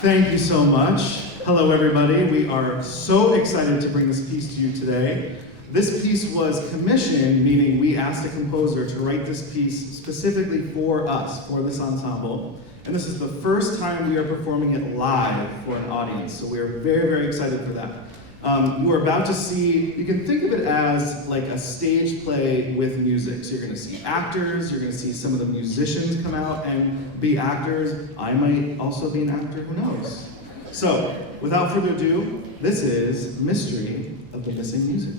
Thank you so much. Hello, everybody. We are so excited to bring this piece to you today. This piece was commissioned, meaning we asked a composer to write this piece specifically for us, for this ensemble. And this is the first time we are performing it live for an audience, so we are very, very excited for that. You are about to see, you can think of it as like a stage play with music. So you're going to see actors, you're going to see some of the musicians come out and be actors. I might also be an actor, who knows? So, without further ado, this is Mystery of the Missing Music.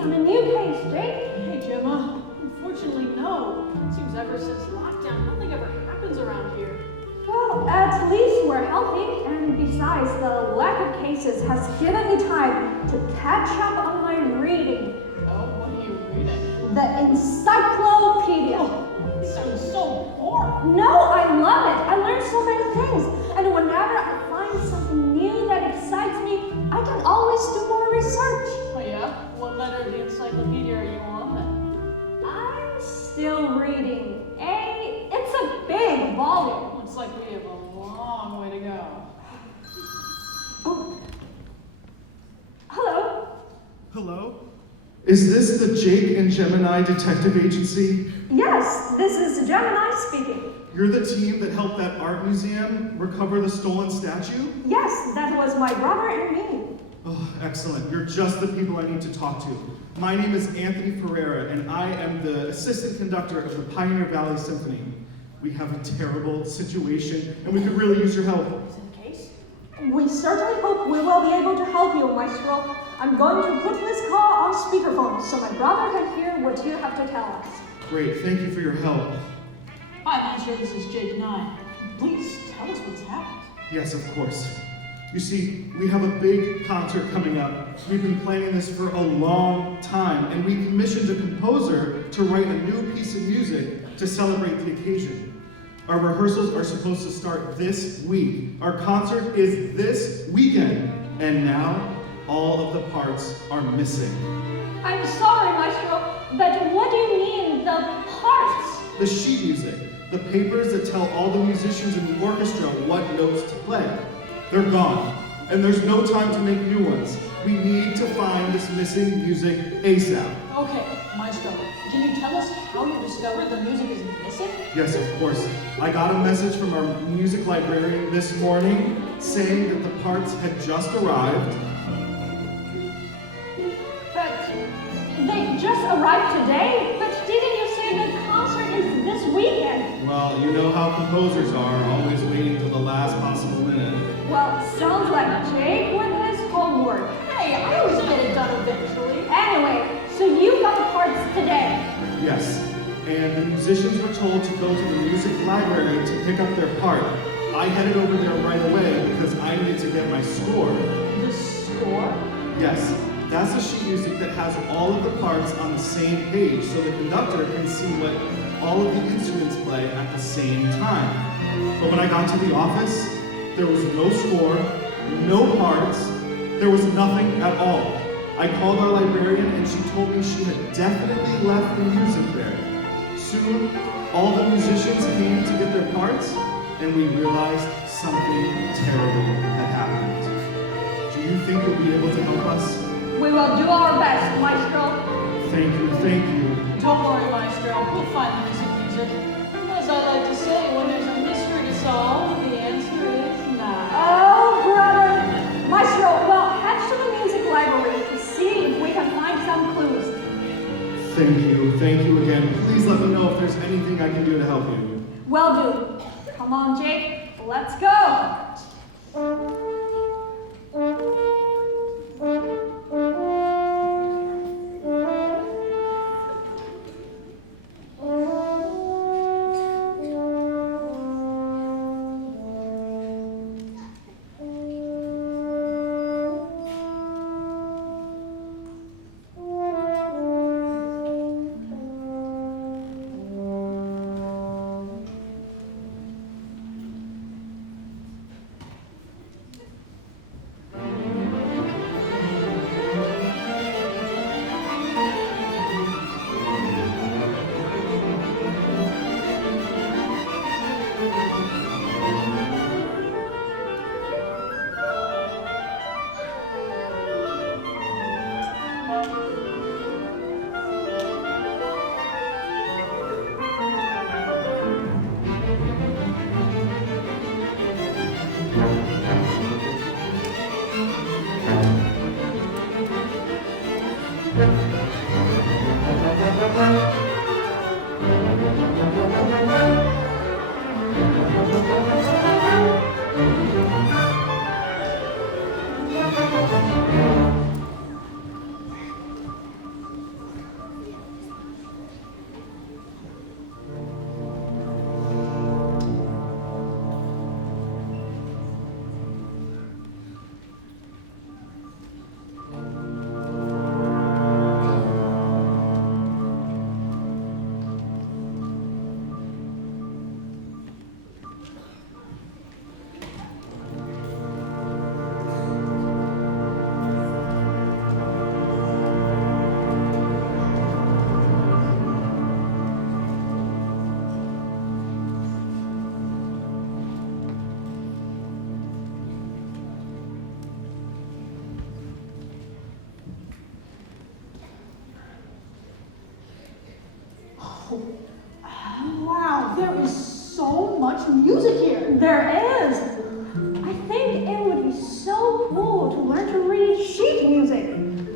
On a new case, Jake? Hey, Gemma. Unfortunately, no. Seems ever since lockdown, nothing ever happens around here. Well, at least we're healthy, and besides, the lack of cases has given me time to catch up on my reading. Oh, what are you reading? The encyclopedia. Oh, it sounds so boring. No, I love it. I learn so many things, and whenever I find something new that excites me, I can always do more research. Oh, yeah? What letter of the encyclopedia are you on then? I'm still reading. It's a big volume. Looks like we have a long way to go. Oh. Hello. Hello? Is this the Jake and Gemma Nye Detective Agency? Yes, this is Gemini speaking. You're the team that helped that art museum recover the stolen statue? Yes, that was my brother and me. Oh, excellent. You're just the people I need to talk to. My name is Anthony Ferreira, and I am the assistant conductor of the Pioneer Valley Symphony. We have a terrible situation, and we could really use your help. Is it the case? We certainly hope we will be able to help you, Maestro. I'm going to put this call on speakerphone so my brother can hear what you have to tell us. Great, thank you for your help. Hi, Maestro, this is Jake Nye. Please tell us what's happened. Yes, of course. You see, we have a big concert coming up. We've been planning this for a long time, and we commissioned a composer to write a new piece of music to celebrate the occasion. Our rehearsals are supposed to start this week. Our concert is this weekend, and now all of the parts are missing. I'm sorry, Maestro, but what do you mean, the parts? The sheet music, the papers that tell all the musicians in the orchestra what notes to play. They're gone, and there's no time to make new ones. We need to find this missing music ASAP. Okay, Maestro, can you tell us how you discovered the music is missing? Yes, of course. I got a message from our music librarian this morning saying that the parts had just arrived. But they just arrived today? But didn't you say the concert is this weekend? Well, you know how composers are, always waiting till the last possible minute. Well, sounds like Jake with his homework. Hey, I always get it done eventually. Anyway, so you got the parts today? Yes, and the musicians were told to go to the music library to pick up their part. I headed over there right away because I needed to get my score. The score? Yes, that's the sheet music that has all of the parts on the same page so the conductor can see what all of the instruments play at the same time. But when I got to the office, there was no score, no parts, there was nothing at all. I called our librarian and she told me she had definitely left the music there. Soon, all the musicians came to get their parts and we realized something terrible had happened. Do you think you'll be able to help us? We will do our best, Maestro. Thank you, thank you. Don't worry, Maestro. We'll find the missing music. As I like to say, when there's a mystery to solve, the answer is none. Oh, brother. Maestro, well, head to the music library to see if we can find some clues. Thank you again. Please let me know if there's anything I can do to help you. Will do. Come on, Jake. Let's go. Wow, there is so much music here. There is. I think it would be so cool to learn to read sheet music.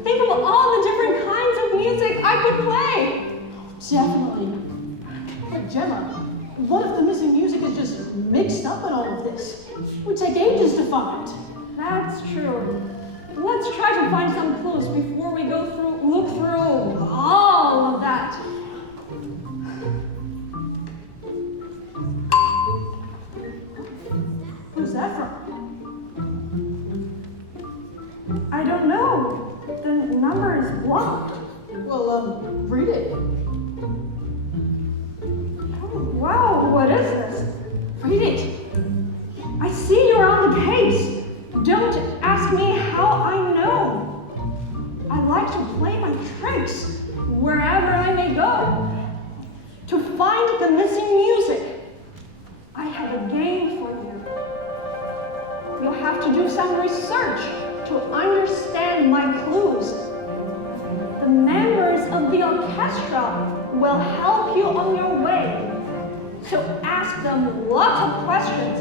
Think of all the different kinds of music I could play. Definitely. But Gemma, what if the missing music is just mixed up in all of this? It would take ages to find. That's true. Let's try to find some clues before we look through all of that. Who's that from? I don't know. The number is blocked. Well, read it. Oh, wow, what is this? Read it. I see you're on the case. Don't ask me how I know. I like to play my tricks wherever I may go. To find the missing music, I have a game for you. You'll have to do some research. to understand my clues. The members of the orchestra will help you on your way. So ask them lots of questions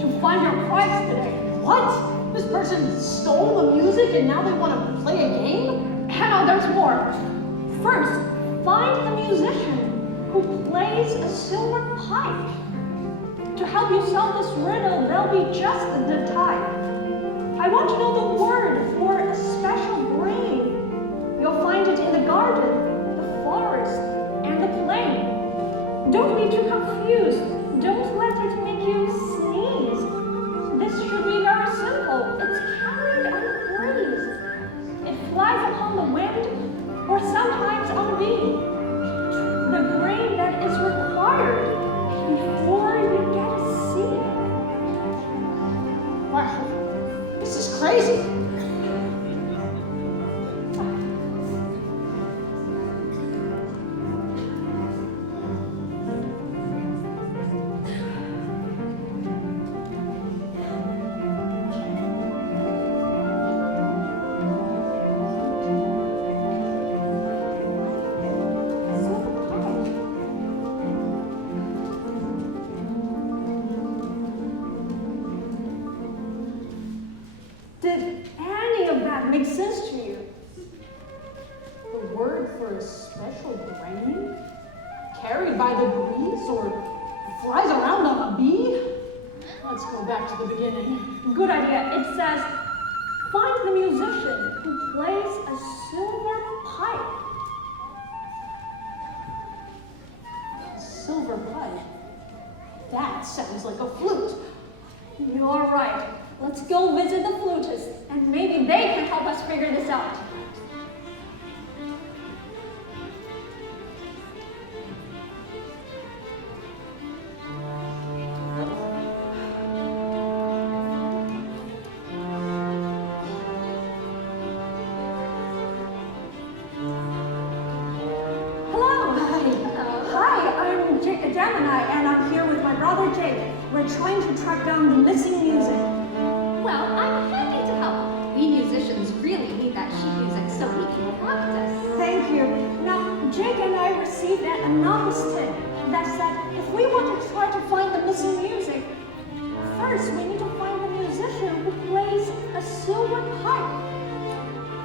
to find your prize today. What? This person stole the music and now they want to play a game? Hannah, there's more. First, find the musician who plays a silver pipe. To help you solve this riddle, they'll be just the type. I want to know the word for a special grain. You'll find it in the garden, the forest, and the plain. Don't be too confused. Don't let it make you sneeze. This should be very simple. It's carried on a breeze. It flies upon the wind, or sometimes on a bee. The grain that is required before you get a seed. Wow, this is crazy. Did any of that make sense to you? The word for a special grain? Carried by the breeze or flies around on a bee? Let's go back to the beginning. Good idea. It says, find the musician who plays a silver pipe. Silver pipe? That sounds like a flute. You're right. Let's go visit the flutist, and maybe they can help us figure this out. Gemma and Nye, and I'm here with my brother Jake. We're trying to track down the missing music. Well, I'm happy to help. We musicians really need that sheet music so we can practice. Thank you. Now, Jake and I received an anonymous tip that said if we want to try to find the missing music, first we need to find the musician who plays a silver pipe.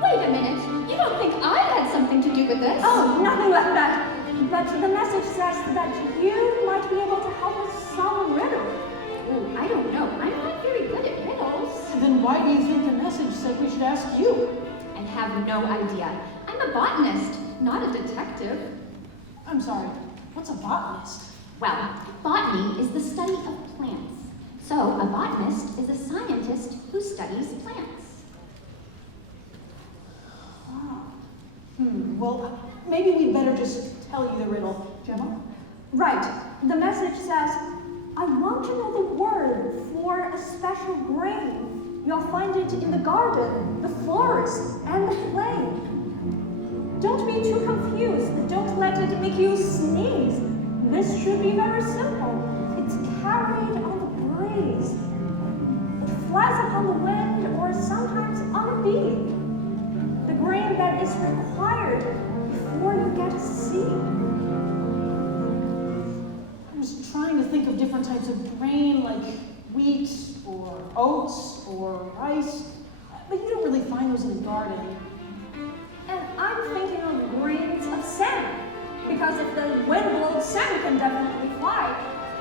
Wait a minute. You don't think I had something to do with this? Oh, nothing like that. But the message says that you might be able to help us solve a riddle. Ooh, I don't know. I'm not very good at riddles. Then why do you think the message said we should ask you? I have no idea. I'm a botanist, not a detective. I'm sorry, what's a botanist? Well, botany is the study of plants. So a botanist is a scientist who studies plants. Well, maybe we'd better just tell you the riddle, Gemma. Right. The message says, I want to know the word for a special grain. You'll find it in the garden, the forest, and the plain. Don't be too confused. Don't let it make you sneeze. This should be very simple. It's carried on the breeze. It flies upon the wind or sometimes on a bee. The grain that is required before you get a seed. I was trying to think of different types of grain, like wheat or oats or rice, but you don't really find those in the garden. And I'm thinking of grains of sand, because if the wind blows, sand can definitely fly.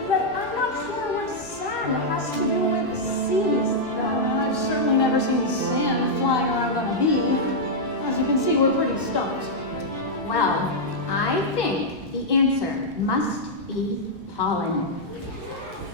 But I'm not sure what sand has to do with seeds, though. I've certainly never seen sand flying around on a bee. As you can see, we're pretty stumped. Well, I think the answer must be pollen.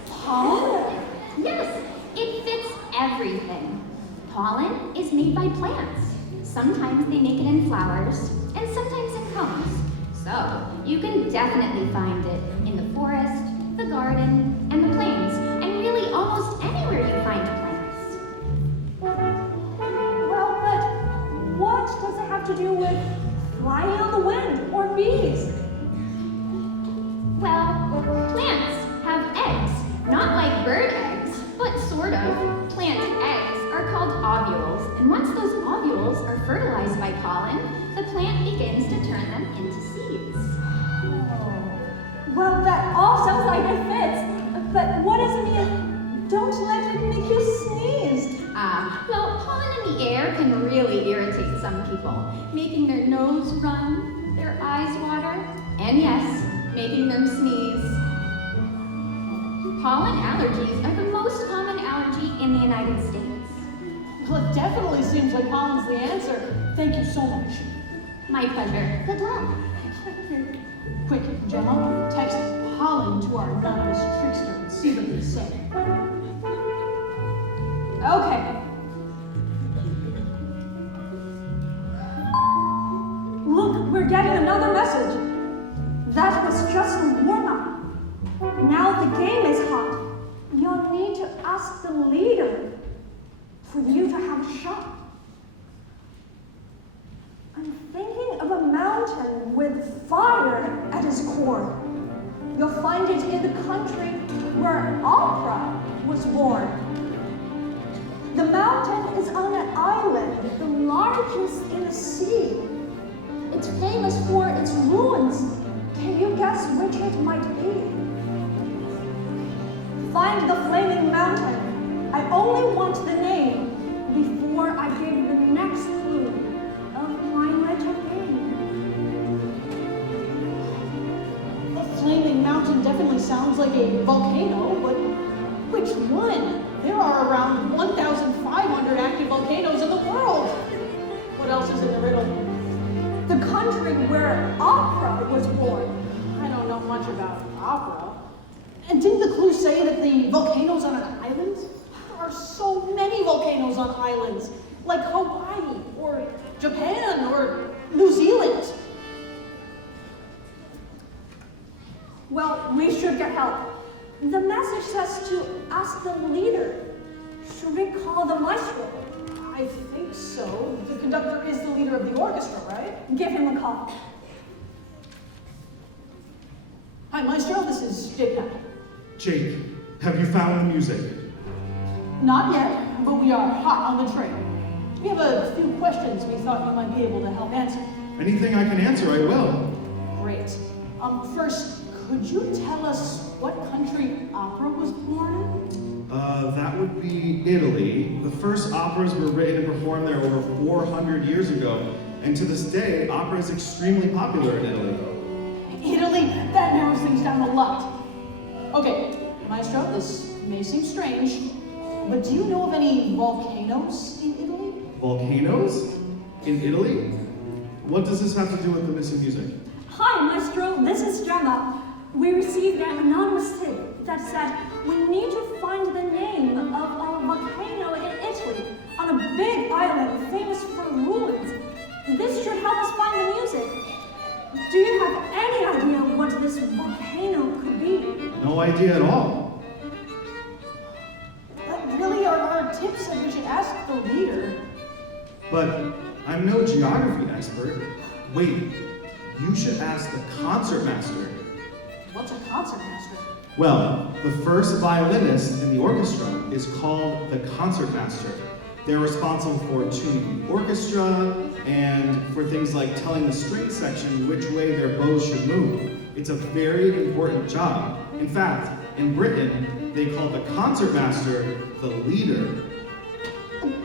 Pollen? Yes, it fits everything. Pollen is made by plants. Sometimes they make it in flowers, and sometimes in cones. So, you can definitely find it in the forest, the garden, and the plains, and really almost anywhere you find plants. Well, but what does it have to do with flying on the wind or bees? Well, plants have eggs, not like bird eggs, but sort of. Plant eggs are called ovules, and beautiful, making their nose run, their eyes water, and yes, making them sneeze. Pollen allergies are the most common allergy in the United States. Well, it definitely seems like pollen's the answer. Thank you so much. My pleasure. Good luck. Quick, Gemma, text pollen to our anonymous trickster and see what they say. Okay. Look, we're getting another message. That was just a warm-up. Now the game is hot. You'll need to ask the leader for you to have a shot. I'm thinking of a mountain with fire at its core. You'll find it in the country where opera was born. The mountain is on an island, the largest in the sea. It's famous for its ruins. Can you guess which it might be? Find the flaming mountain. I only want the name before I give the next clue of my little game. The flaming mountain definitely sounds like a volcano, but which one? There are around 1,500 active volcanoes in the world. What else is in the riddle? The country where opera was born. I don't know much about opera. And didn't the clue say that the volcano's on an island? There are so many volcanoes on islands, like Hawaii, or Japan, or New Zealand. Well, we should get help. The message says to ask the leader. Should we call the maestro? I think so. The conductor is the leader of the orchestra, right? Give him a call. Hi, Maestro, this is Jake Nye. Jake, have you found the music? Not yet, but we are hot on the trail. We have a few questions we thought you might be able to help answer. Anything I can answer, I will. Great. First, could you tell us what country opera was born in? That would be Italy. The first operas were written and performed there over 400 years ago, and to this day, opera is extremely popular in Italy. Italy? That narrows things down a lot. Okay, Maestro, this may seem strange, but do you know of any volcanoes in Italy? Volcanoes? In Italy? What does this have to do with the missing music? Hi, Maestro. This is Gemma. We received an anonymous tip that said we need to find the name of a volcano in Italy on a big island famous for ruins. This should help us find the music. Do you have any idea what this volcano could be? No idea at all. But really, our tip said we should ask the leader. But I'm no geography expert. Wait, you should ask the concertmaster. What's a concertmaster? Well, the first violinist in the orchestra is called the concertmaster. They're responsible for tuning the orchestra and for things like telling the string section which way their bows should move. It's a very important job. In fact, in Britain, they call the concertmaster the leader.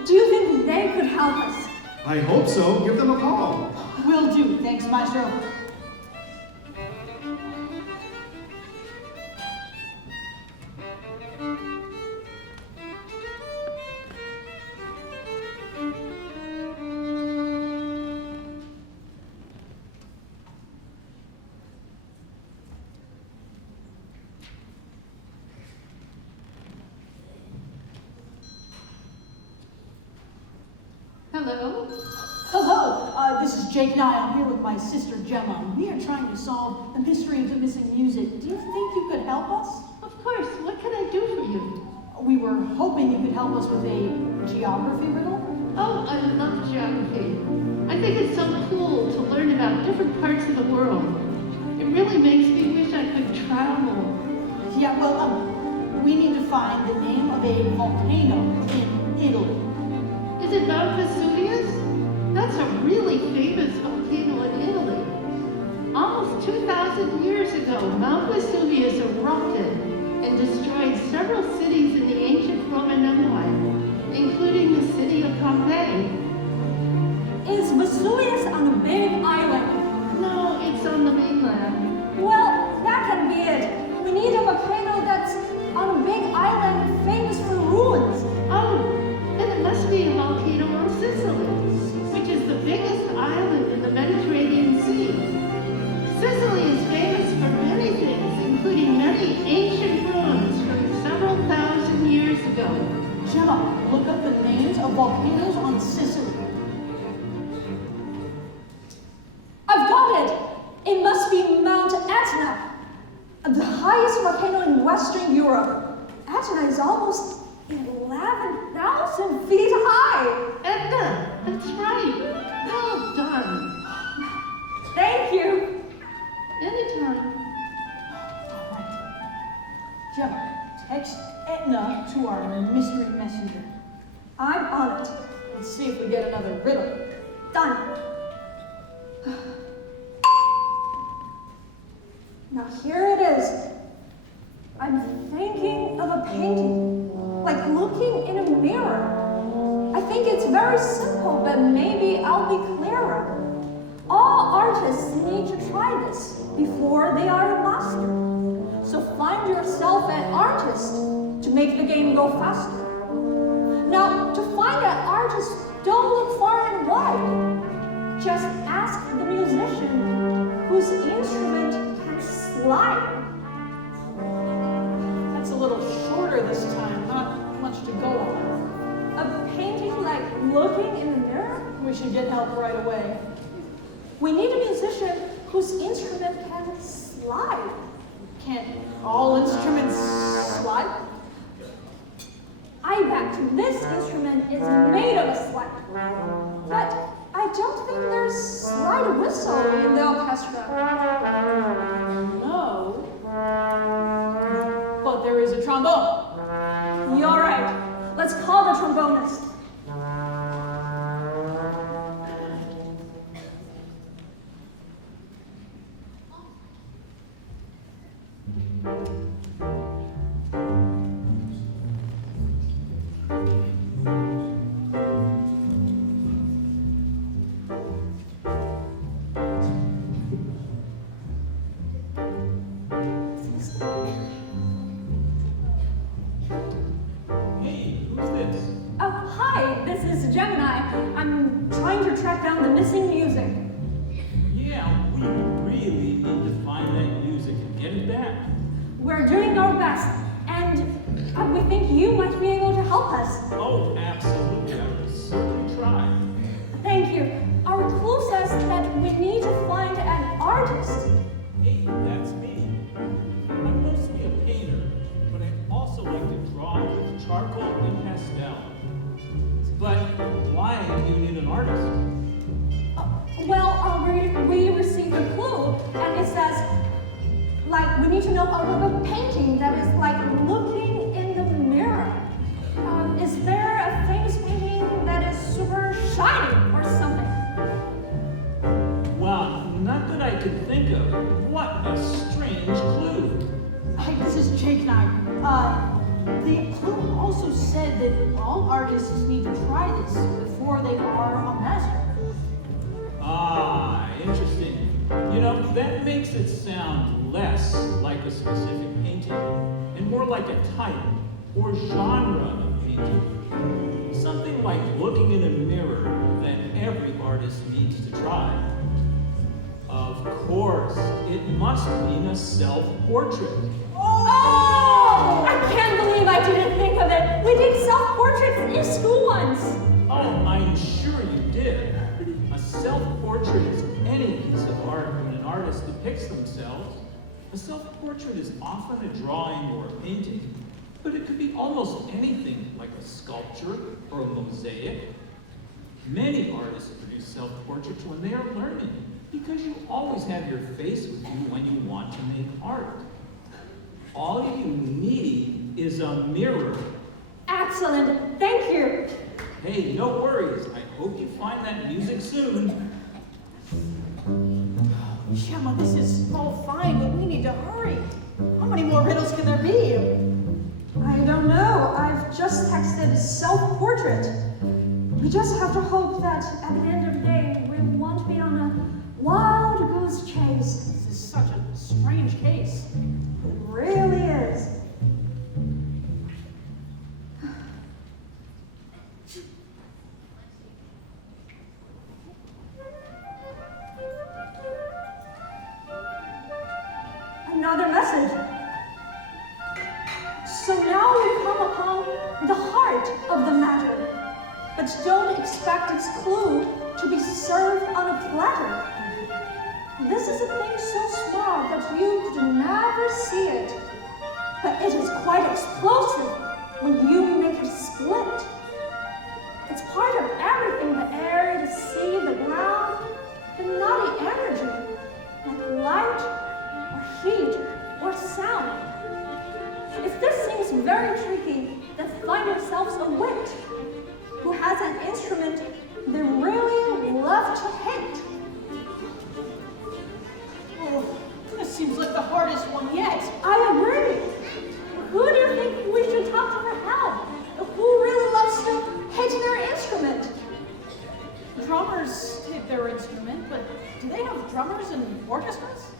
Do you think they could help us? I hope so. Give them a call. Will do. Thanks, Maestro. Hello. Hello, this is Jake Nye. I'm here with my sister Gemma. We are trying to solve the mystery of the missing music. Do you think you could help us? Of course. What can I do for you? We were hoping you could help us with a geography riddle. Oh, I love geography. I think it's so cool to learn about different parts of the world. It really makes me wish I could travel. Yeah, well, we need to find the name of a volcano in Italy. Is it Mount Vesuvius? That's a really famous volcano in Italy. Almost 2,000 years ago, Mount Vesuvius erupted and destroyed several cities in the ancient Roman Empire, including the city of Pompeii. Is Vesuvius on a big island? No, it's on the mainland. Well, that can be it. We need a volcano that's on a big island famous for ruins. Oh, then it must be a volcano on Sicily, which is the biggest island in the Mediterranean Sea. Sicily is famous for many things, including many ancient ruins from several thousand years ago. Gemma, look up the names of volcanoes on Sicily. I've got it! It must be Mount Etna, the highest volcano in Western Europe. Etna is almost 11,000 feet high. Edna, that's right. Well done. Thank you. Anytime. Gemma, text Etna to our mystery messenger. I'm on it. Let's see if we get another riddle. Done. Now here it is. I'm thinking of a painting, like looking in a mirror. I think it's very simple, but maybe I'll be clearer. All artists need to try this before they are a master. So find yourself an artist to make the game go faster. Now, to find an artist, don't look far and wide. Just ask the musician whose instrument can slide. That's a little shorter this time, not much to go on. A painting like looking in the mirror? We should get help right away. We need a musician whose instrument can slide. Can't all instruments slide? I bet this instrument is made of a slide. But I don't think there's slide whistle in the orchestra. No. But there is a trombone. You're right. Let's call the trombonist. Hey, who's this? Oh, hi, this is Gemma and Nye. I'm trying to track down the missing music. Yeah, we really need to find that music and get it back. We're doing our best, and we think you might be able to help us. Oh, absolutely. I will certainly try. Thank you. Our clue says that we need to find an artist. Hey, that's me. I'm mostly a painter, but I also like to draw with charcoal and pastel. But why do you need an artist? We received a clue, and it says, like, we need to know of a painting that is like looking in the mirror. Is there a famous painting that is super shiny or something? Well, not that I could think of. What a strange clue. Hey, this is Jake Nye. The clue also said that all artists need to try this before they are a master. Ah, interesting. You know, that makes it sound less like a specific painting and more like a type or genre of painting. Something like looking in a mirror that every artist needs to try. Of course, it must mean a self-portrait. Oh! I can't believe I didn't think of it. We did self-portraits in school once. Oh, I'm sure you did. A self-portrait is any piece of art when an artist depicts themselves. A self-portrait is often a drawing or a painting, but it could be almost anything like a sculpture or a mosaic. Many artists produce self-portraits when they are learning, because you always have your face with you when you want to make art. All you need is a mirror. Excellent. Thank you. Hey, no worries. I hope you find that music soon. Gemma, this is all fine, but we need to hurry. How many more riddles can there be? I don't know. I've just texted self-portrait. We just have to hope that at the end of the day, we won't be on a wild goose chase. This is such a strange case. It really is. Another message. So now we come upon the heart of the matter, but don't expect its clue to be served on a platter. This is a thing so small that you could never see it, but it is quite explosive when you make it split. It's part of everything, the air, the sea, the ground, the naughty energy, like light, or heat, or sound. If this seems very tricky, then find yourselves a wit who has an instrument they really love to hit. Oh, this seems like the hardest one yet. I agree. Who do you think we should talk to for help? Who really loves to hit their instrument? Drummers hit their instrument, but do they have drummers in orchestras?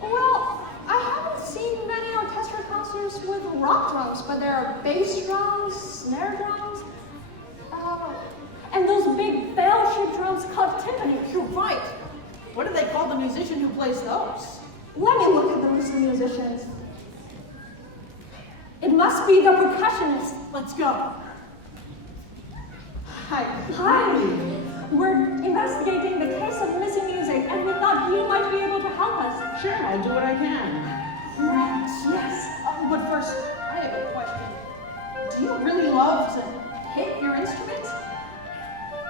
Well, I haven't seen many orchestra concerts with rock drums, but there are bass drums, snare drums, and those big bell-shaped drums called timpanis. You're right. What do they call the musician who plays those? Let me look at the list of musicians. It must be the percussionist. Let's go. Hi. Hi. We're investigating the case of missing music, and we thought you might be able to help us. Sure, I'll do what I can. Yes. But first, I have a question. Do you really love to hit your instrument?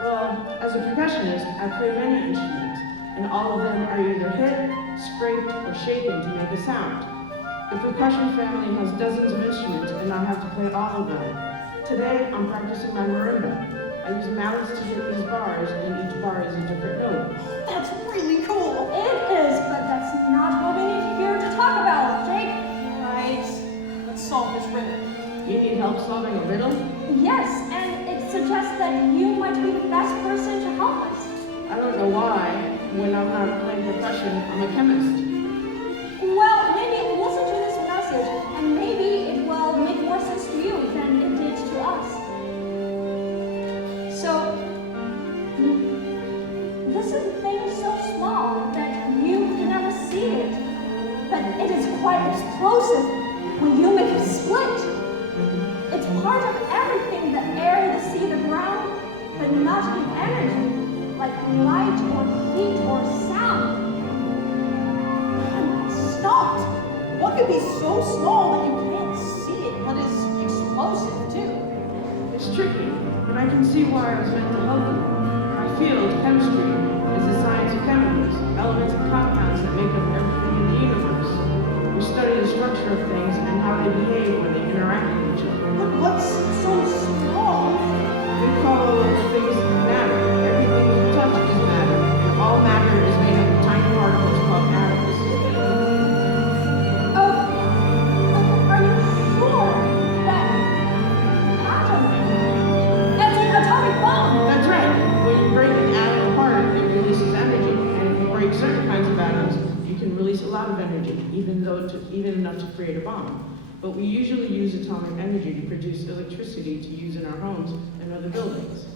Well, as a percussionist, I play many instruments, and all of them are either hit, scraped, or shaken to make a sound. The percussion family has dozens of instruments, and I have to play all of them. Today, I'm practicing my marimba. I use mallets to hit these bars, and each bar is a different note. That's really cool. It is, but that's not what we need here to talk about, Jake. Right. Let's solve this riddle. You need help solving a riddle? Yes, and it suggests that you might be the best person to help us. I don't know why. When I'm not playing percussion, I'm a chemist. Well, maybe listen to this message, and maybe it will make more sense to you than it did to us. So, this is a thing so small that you can never see it, but it is quite explosive when you make it split. It's part of everything, the air, the sea, the ground, but not in energy, like light or heat or sound. I'm stumped. What could be so small that you can't see it, but is explosive too? It's tricky, but I can see why I was meant to help you. My field, chemistry, is the science of chemicals, elements and compounds that make up everything in the universe. We study the structure of things and how they behave when they interact with each other. But what's so small? We call things matter. Everything you touch is matter, and all matter is made up of tiny particles called atoms. Are you sure that atom, as in atomic bomb? That's right. When you break an atom apart, it releases energy, and if you break certain kinds of atoms, you can release a lot of energy, even enough to create a bomb. But we usually use atomic energy to produce electricity to use in our homes and other buildings.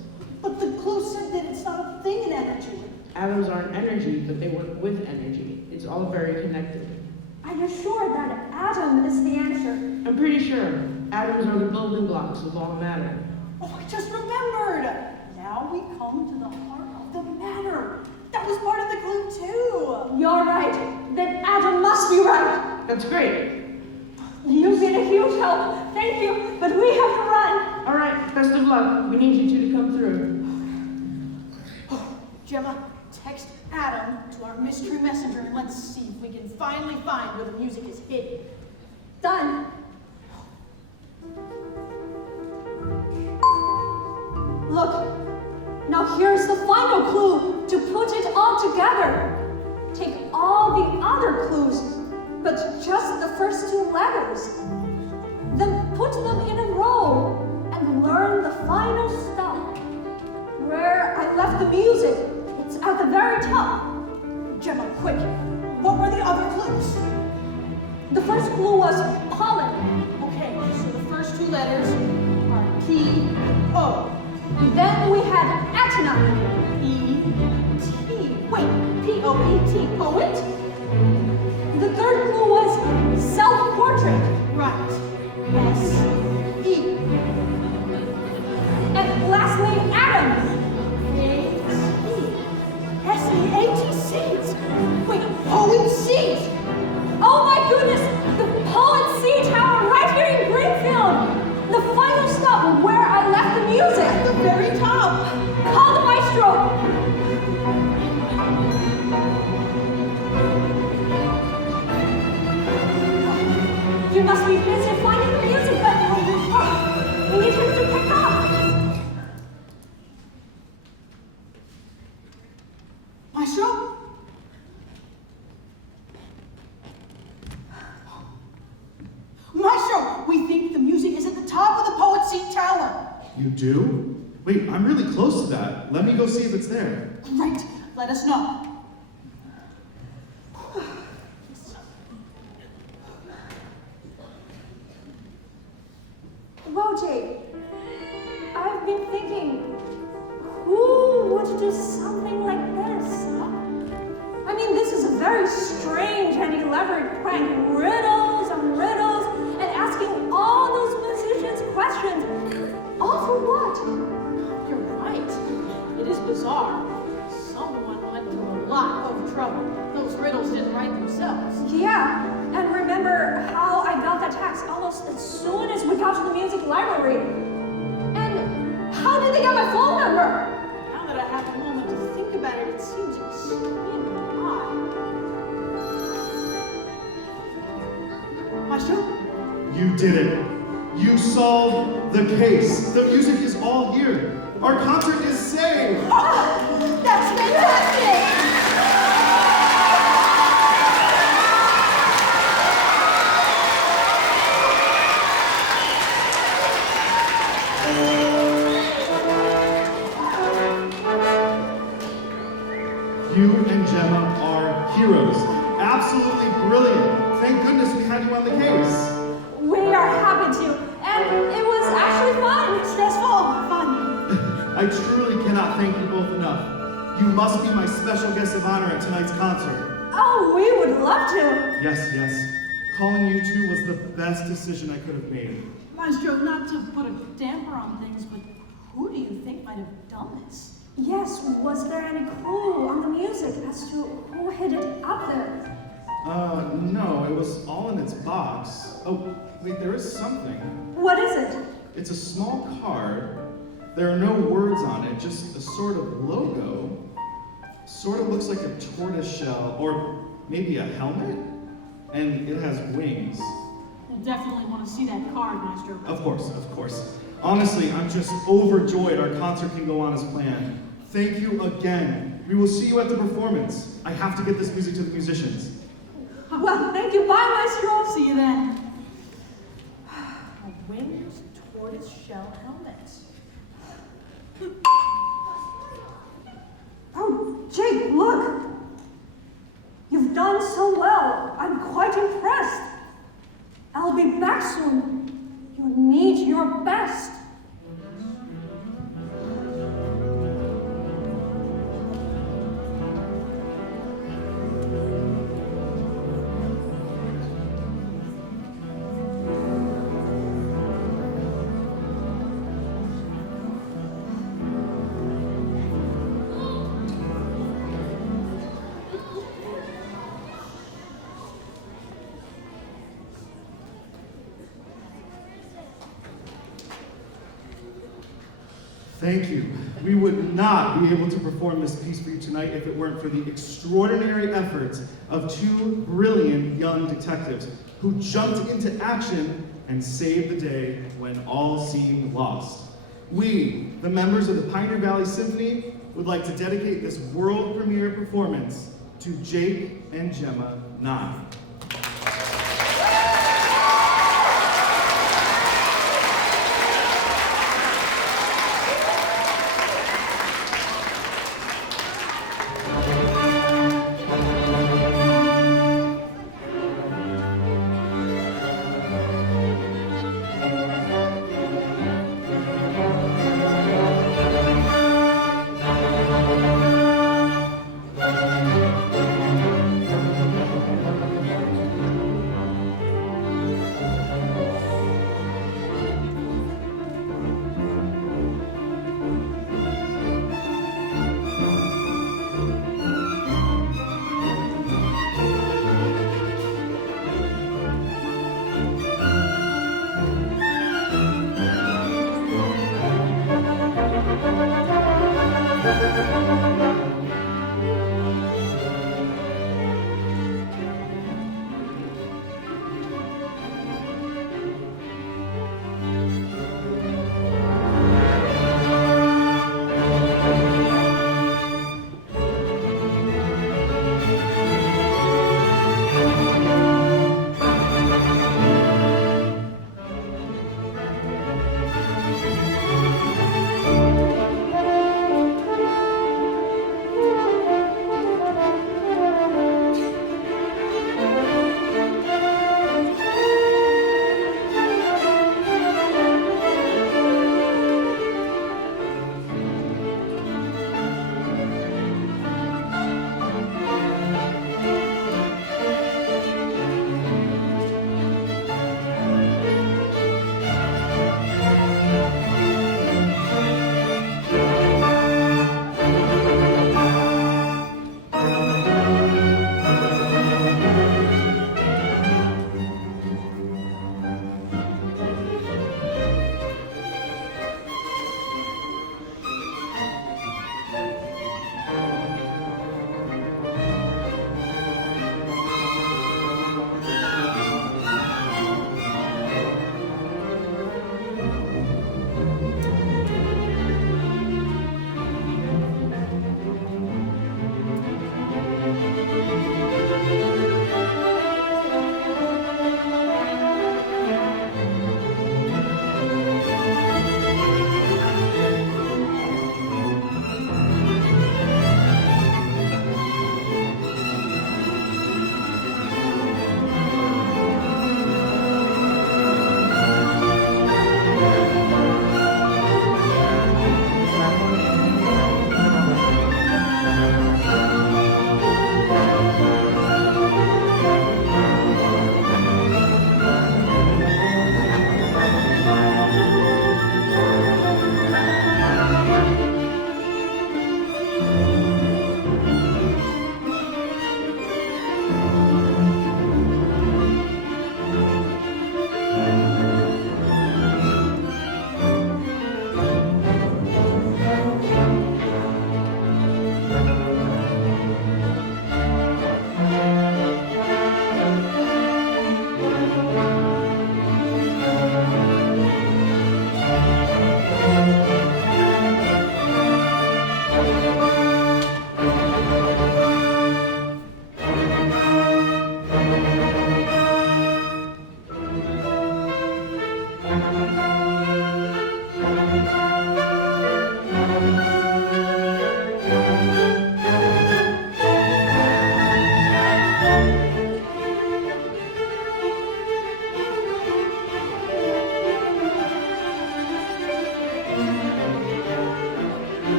But the clue said that it's not a thing in energy. Atoms aren't energy, but they work with energy. It's all very connected. Are you sure that atom is the answer? I'm pretty sure atoms are the building blocks of all matter. Oh, I just remembered. Now we come to the heart of the matter. That was part of the clue too. You're right. Then atom must be right. That's great. You've been a huge help. Thank you, but we have to run. All right, best of luck. We need you two to come through. Gemma, text Adam to our mystery messenger and let's see if we can finally find where the music is hidden. Done. Look, now here's the final clue to put it all together. Take all the other clues, but just the first two letters. Then put them in a row and learn the final stop. where I left the music. It's at the very top. Gemma, quick. What were the other clues? The first clue was pollen. Okay, so the first two letters are P-O. Then we had actinide. E-T. Wait, P-O-E-T. Poet? The third clue was self-portrait. Right. S-E. And lastly, atom. A-T. S-E-A-T. Seeds. Wait, poet seeds. Oh my goodness! The Poet Sea Tower right here in Greenfield! The final stop where I left the music! At the very top. Call the Maestro! You must be busy finding the music, but we need him to pick up! Maestro? Maestro, we think the music is at the top of the Poet Seat Tower. You do? Wait, I'm really close to that. Let me go see if it's there. Great, let us know. Well, Jake, I've been thinking, who would do something like this? I mean, this is a very strange and elaborate prank. Riddles and riddles, and asking all those musicians questions. All for what? You're right. It is bizarre. Someone went through a lot of trouble. Those riddles didn't write themselves. Yeah, and remember how I got that text almost as soon as we got to the music library. And how did they get my phone number? Now that I have a moment to think about it, it seems extremely odd. Maestro? You did it. You solved the case. The music is all here. Our concert is saved. That's fantastic! You and Gemma are heroes. Absolutely brilliant. Thank goodness we had you on the case. We are happy to, and it was actually fun. Stressful, fun. I truly cannot thank you both enough. You must be my special guest of honor at tonight's concert. Oh, we would love to. Yes, yes. Calling you two was the best decision I could have made. Maestro, not to put a damper on things, but who do you think might have done this? Yes, was there any clue on the music as to who hid it up there? No, it was all in its box. Oh, wait, there is something. What is it? It's a small card. There are no words on it, just a sort of logo. Sort of looks like a tortoise shell, or maybe a helmet. And it has wings. We'll definitely want to see that card, Maestro. Of course, of course. Honestly, I'm just overjoyed our concert can go on as planned. Thank you again. We will see you at the performance. I have to get this music to the musicians. Well, thank you. Bye, Maestro. See you then. A winged tortoise shell helmet. Oh, Jake, look. You've done so well. I'm quite impressed. I'll be back soon. You need your best. Thank you. We would not be able to perform this piece for you tonight if it weren't for the extraordinary efforts of two brilliant young detectives who jumped into action and saved the day when all seemed lost. We, the members of the Pioneer Valley Symphony, would like to dedicate this world premiere performance to Jake and Gemma Nye.